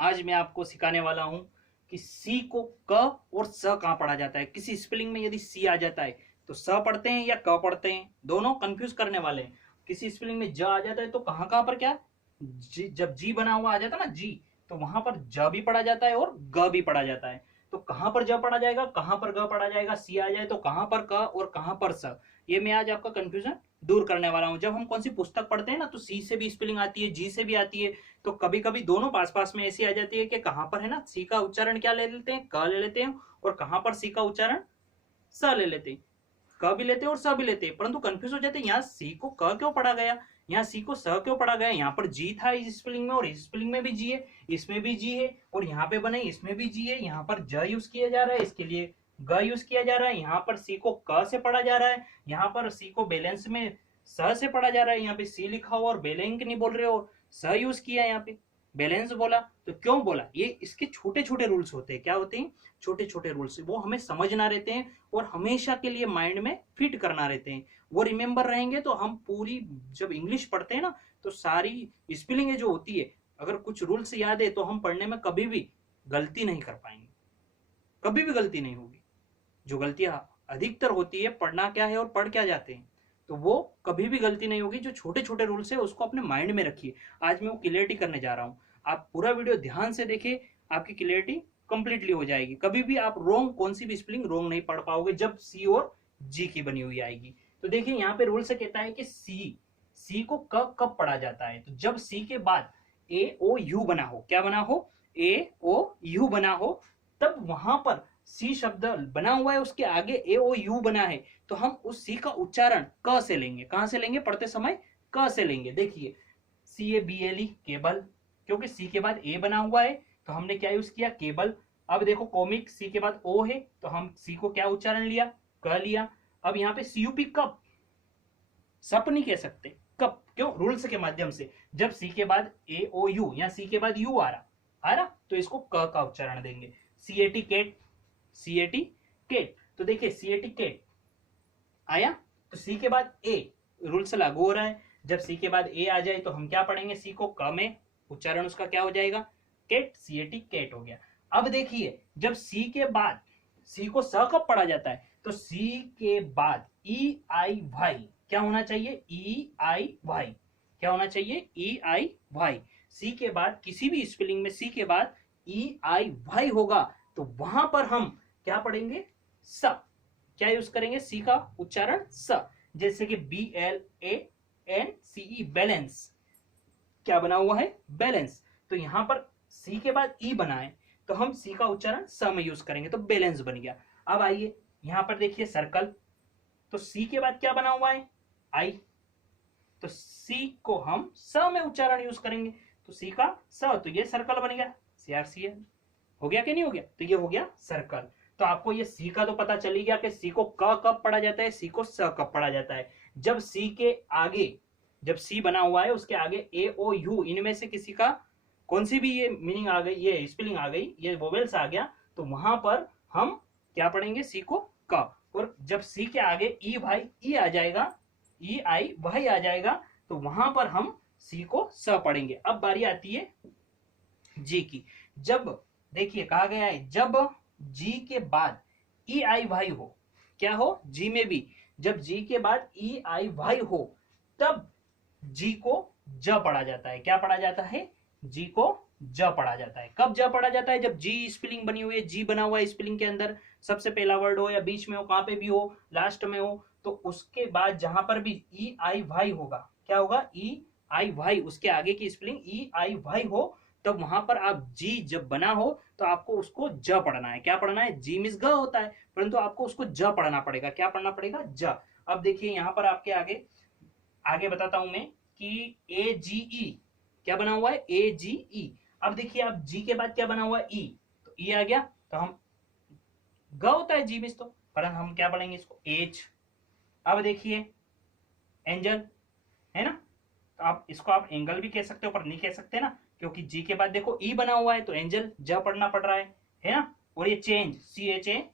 आज मैं आपको सिखाने वाला हूं कि सी को क और स कहां पढ़ा जाता है। किसी स्पेलिंग में यदि सी आ जाता है तो स पढ़ते हैं या क पढ़ते हैं, दोनों कंफ्यूज करने वाले हैं। किसी स्पेलिंग में ज आ जाता है तो कहां कहां पर क्या जब जी बना हुआ आ जाता है ना जी, तो वहां पर ज भी पढ़ा जाता है और ग भी पढ़ा जाता है। तो कहां पर ज पढ़ा जाएगा, कहां पर ग पढ़ा जाएगा, सी आ जाए तो कहां पर क और कहां पर स। ये मैं आज आपका कंफ्यूजन दूर करने वाला हूं। जब हम कौन सी पुस्तक पढ़ते हैं ना तो सी से भी स्पेलिंग आती है, जी से भी आती है, तो कभी कभी दोनों पास पास में ऐसी आ जाती है कि कहां पर है ना सी का उच्चारण क्या ले लेते हैं, क ले लेते हैं, और कहां पर सी का उच्चारण स ले लेते हैं। क भी लेते हैं और स भी लेते हैं, परंतु कंफ्यूज हो जाते हैं, यहाँ सी को क क्यों पढ़ा गया, यहाँ सी को स क्यों पढ़ा गया। यहाँ पर जी था इस स्पेलिंग में और इस स्पेलिंग में भी जी है, इसमें भी जी है, और यहाँ पे बने इसमें भी जी है। यहाँ पर ज यूज किया जा रहा है, इसके लिए ग यूज किया जा रहा है। यहाँ पर सी को क से पढ़ा जा रहा है, यहाँ पर सी को बैलेंस में स से पढ़ा जा रहा है। यहाँ पे सी लिखा हुआ और बैलेंस नहीं बोल रहे हो, स यूज किया, यहाँ पे बैलेंस बोला। तो क्यों बोला, ये इसके छोटे छोटे रूल्स होते हैं। क्या होते हैं, छोटे छोटे रूल्स, वो हमें समझना रहते हैं और हमेशा के लिए माइंड में फिट करना रहते हैं। वो रिमेंबर रहेंगे तो हम पूरी जब इंग्लिश पढ़ते हैं ना तो सारी स्पेलिंग जो होती है, अगर कुछ रूल्स याद है तो हम पढ़ने में कभी भी गलती नहीं कर पाएंगे, कभी भी गलती नहीं होगी। जो गलतियां अधिकतर होती है, पढ़ना क्या है और पढ़ क्या जाते हैं, तो वो कभी भी गलती नहीं होगी। जो छोटे छोटे रूल्स है उसको अपने माइंड में रखिए। आज मैं वो क्लियरिटी करने जा रहा हूं, आप पूरा वीडियो ध्यान से देखिए, आपकी क्लियरिटी कंप्लीटली हो जाएगी। कभी भी आप रोंग कौन सी भी स्पेलिंग रोंग नहीं पढ़ पाओगे जब सी और जी की बनी हुई आएगी। तो देखिए यहाँ पे रूल से कहता है कि सी को कब पढ़ा जाता है, तो जब सी के बाद ए ओ यू बना हो, क्या बना हो, ए ओ यू बना हो, तब वहां पर सी शब्द बना हुआ है, उसके आगे ए ओ यू बना है, तो हम उस सी का उच्चारण क से लेंगे। कहां से लेंगे, पढ़ते समय क से लेंगे। देखिए C A B L E, cable, क्योंकि सी के बाद ए बना हुआ है तो हमने क्या यूज किया, केबल। अब देखो कॉमिक, सी के बाद ओ है तो हम सी को क्या उच्चारण लिया, क लिया। अब यहाँ पे सी यू पी, कप, सप नहीं कह सकते, कप, क्यों, रूल्स के माध्यम से। जब सी के बाद ए ओ यू या सी के बाद यू आ रहा तो इसको क का उच्चारण देंगे। C A T, cat, C A T, cat. तो देखिए सी ए टी, केट आया, तो सी के बाद ए, रूल्स लागू हो रहा है। जब सी के बाद ए आ जाए तो हम क्या पढ़ेंगे, सी को क में उच्चारण उसका क्या हो जाएगा, cat, C A T, cat हो गया। अब देखिए जब सी के बाद सी को स कब पढ़ा जाता है, तो सी के बाद ई आई वाई क्या होना चाहिए, ई आई वाई, क्या होना चाहिए, ई आई वाई। सी के बाद किसी भी स्पेलिंग में सी के बाद ई आई वाई होगा तो वहां पर हम क्या पढ़ेंगे, स, क्या यूज करेंगे, सी का उच्चारण स। जैसे कि B L A N C E, balance, क्या बना हुआ है, बैलेंस। तो यहां पर सी के बाद ई बना है तो हम सी का उच्चारण स में यूज करेंगे, तो बैलेंस बन गया। अब आइए यहां पर देखिए सर्कल, तो सी के बाद क्या बना हुआ है, आई, तो सी को हम स में उच्चारण यूज करेंगे, तो सी का स, तो ये सर्कल बन गया, सी आर सी एल। हो गया कि नहीं हो गया, तो ये हो गया सर्कल। तो आपको ये सी का तो पता चल ही गया कि सी को क कब पढ़ा जाता है, सी को स कब पढ़ा जाता है। जब सी के आगे, जब सी बना हुआ है उसके आगे ए ओ यू, इनमें से किसी का कौन सी भी ये मीनिंग आ गई, ये स्पेलिंग आ गई, ये वोवेल्स आ गया, तो वहां पर हम क्या पढ़ेंगे, सी को क। और जब सी के आगे ई भाई ई आ जाएगा, ई आई वाई आ जाएगा, तो वहां पर हम सी को स पढ़ेंगे। अब बारी आती है जी की। जब देखिए कहा गया है जब जी के बाद ई आई वाई हो, क्या हो, जी में भी जब जी के बाद ई आई वाई हो तब जी को ज पढ़ा जाता है। क्या पढ़ा जाता है, जी को ज पढ़ा जाता है। कब ज पढ़ा जाता है, जब जी स्पेलिंग बनी हुई है, जी बना हुआ है स्पेलिंग के अंदर, सबसे पहला वर्ड हो या बीच में हो, कहां पे भी हो, लास्ट में हो, तो उसके बाद जहां पर भी ई आई वाई होगा, क्या होगा, ई आई वाई, उसके आगे की स्पेलिंग ई आई वाई हो, तब वहां पर आप जी जब बना हो तो आपको उसको ज पढ़ना है। क्या पढ़ना है, जी मिस ग होता है, परंतु आपको उसको ज पढ़ना पड़ेगा। क्या पढ़ना पड़ेगा, ज। अब देखिए यहां पर आपके आगे आगे बताता हूं मैं कि ए जी ई, क्या बना हुआ है, ए जी ई। अब देखिए आप जी के बाद क्या बना हुआ है, ई, तो ई आ गया, तो हम ग होता है जी मिस, तो पर हम क्या बोलेंगे इसको, एज। अब देखिए एंजल, है ना, तो आप इसको आप एंगल भी कह सकते हो पर नहीं कह सकते ना, क्योंकि जी के बाद देखो ई बना हुआ है तो एंजल ज पढ़ना पड़ रहा है ना। और ये change, C H A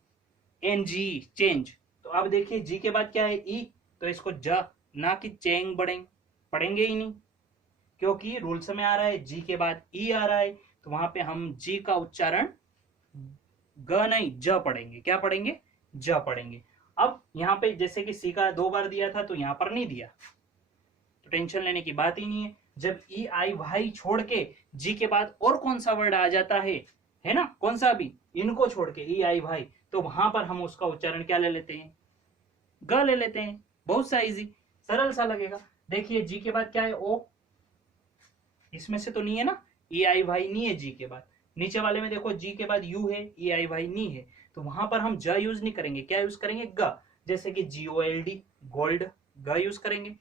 N G, change, तो अब देखिए जी के बाद क्या है, ई, तो इसको ज, ना कि चेंग पढ़ेंगे ही नहीं, क्योंकि रूल्स में आ रहा है जी के बाद ई आ रहा है, तो वहां पे हम जी का उच्चारण ग नहीं ज पढ़ेंगे। क्या पढ़ेंगे? ज पढ़ेंगे। अब यहाँ पे जैसे कि सी का 2 बार दिया था, तो यहाँ पर नहीं दिया, तो टेंशन लेने की बात ही नहीं है। जब ई आई वाई छोड़ के जी के बाद और कौन सा वर्ड आ जाता है ना, कौन सा भी, इनको छोड़ के ई आई वाई, तो वहां पर हम उसका उच्चारण क्या ले लेते हैं? ग ले लेते हैं। बहुत सा इजी, सरल सा लगेगा। देखिए जी के बाद क्या है? ओ, इसमें से तो नहीं है ना, ई आई वाई नहीं है जी के बाद। नीचे वाले में देखो जी के बाद यू है, ई आई वाई नहीं है, तो वहां पर हम ज यूज नहीं करेंगे, क्या यूज करेंगे? ग। जैसे कि जी ओ एल डी, गोल्ड, ग यूज करेंगे।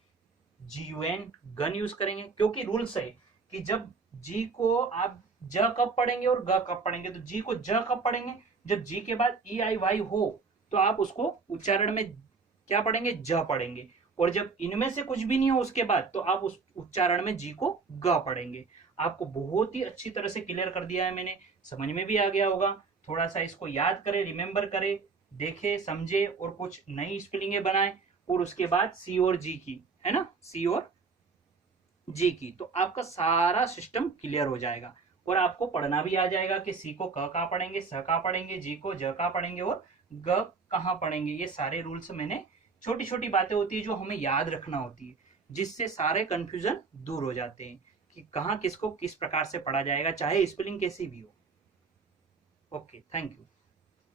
जी यू एन, गन यूज करेंगे, क्योंकि रूल्स है कि जब जी को आप ज कब पढ़ेंगे और ग कब पढ़ेंगे। तो जी को ज कब पढ़ेंगे? जब जी के बाद ई आई वाई हो, तो आप उसको उच्चारण में क्या पढ़ेंगे? ज पढ़ेंगे। और जब इनमें से कुछ भी नहीं हो उसके बाद, तो आप उस उच्चारण में जी को ग पढ़ेंगे। आपको बहुत ही अच्छी तरह से क्लियर कर दिया है मैंने, समझ में भी आ गया होगा। थोड़ा सा इसको याद करें, रिमेंबर करें, देखे, समझे और कुछ नई स्पेलिंगें बनाए, और उसके बाद सी और जी की, है ना, सी और जी की, तो आपका सारा सिस्टम क्लियर हो जाएगा। और आपको पढ़ना भी आ जाएगा कि सी को क कहाँ पढ़ेंगे, स कहाँ पढ़ेंगे, जी को ज कहाँ पढ़ेंगे और ग कहाँ पढ़ेंगे। ये सारे रूल्स मैंने, छोटी छोटी बातें होती है जो हमें याद रखना होती है, जिससे सारे कंफ्यूजन दूर हो जाते हैं कि कहाँ किसको किस प्रकार से पढ़ा जाएगा, चाहे स्पेलिंग कैसी भी हो। Okay, thank you.